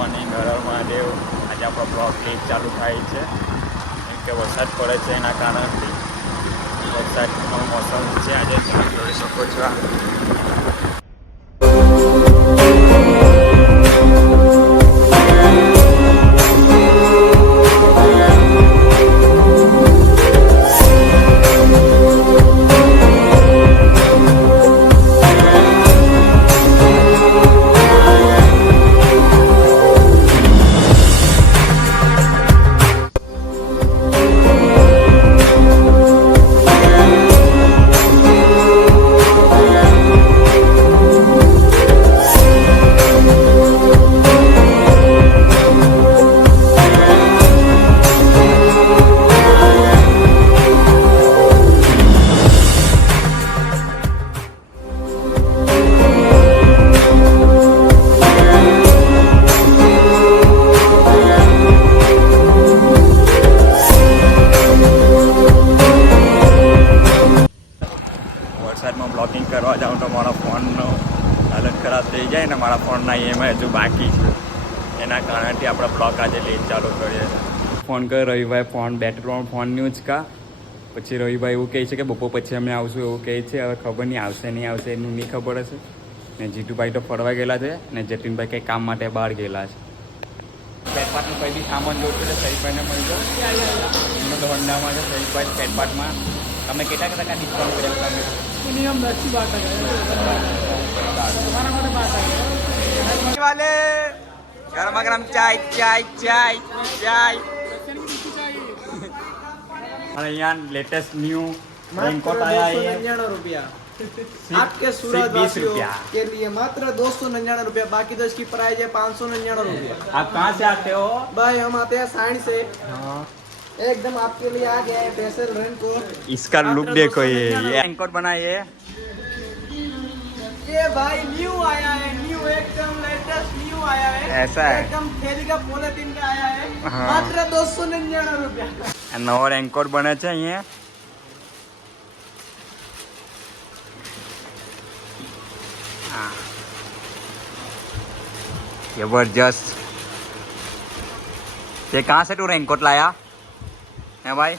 Morning, Har Har Mahadev. આજે આપણો blog late ચાલુ થાય છે કેમ કે વરસાદ પડે છે. એના કારણથી વરસાદનો મોસમ છે આજે. તમે જોઈ શકો છો. વરસાદમાં બ્લોગિંગ કરવા જાઉં તો મારા ફોનનો હાલત ખરાબ થઈ જાય ને. મારા ફોનના EMI હજુ બાકી છે. એના કારણથી આપણે બ્લોગ આજે લેટ ચાલુ કરીએ છીએ. ફોન કર્યો રવિભાઈ, ફોન 2-3 ફોન ન્યૂઝ કા. પછી રવિભાઈ એવું કહે છે કે બપોર પછી અમે આવશું એવું કહે છે. હવે ખબર નહીં આવશે નહીં આવશે એનું નહીં ખબર હશે. ને જીતુભાઈ તો ફરવા ગયેલા છે ને જતીનભાઈ કંઈ કામ માટે બહાર ગયેલા છે. પેટપાટનું કંઈ બી સામાન જોઈતું છે સહીભાઈને મળી જાઓ. તો હોન્ડામાં છે સહીભાઈ પેટપાટમાં. તમે કેટલા ડિસ્કાઉન્ટ કર્યા તમે? नियम 10 बात है वाले गरमा गरम चाय चाय चाय चाय अरे यहाँ लेटेस्ट न्यू रेनकोट आया है। 299 रुपया आपके सूरत वासियों के लिए मात्र 299 रुपया। बाकी तो इसकी प्राइस है 599 रुपया। आप कहाँ से आते हो? भाई हम आते हैं साइड से। हाँ एकदम आपके लिए आ गया है स्पेशल रेनकोट। इसका लुक देखो, ये रेनकोट बनाए ये भाई न्यू आया है, न्यू एकदम लेटेस्ट न्यू आया है। ऐसा है एकदम थैली का पॉलिथीन का आया है। हाँ। मात्र 299 रुपया। नवा रेनकोट बने છે અહીંયા। जबरदस्त। ये कहाँ से तू रेनकोट लाया है भाई?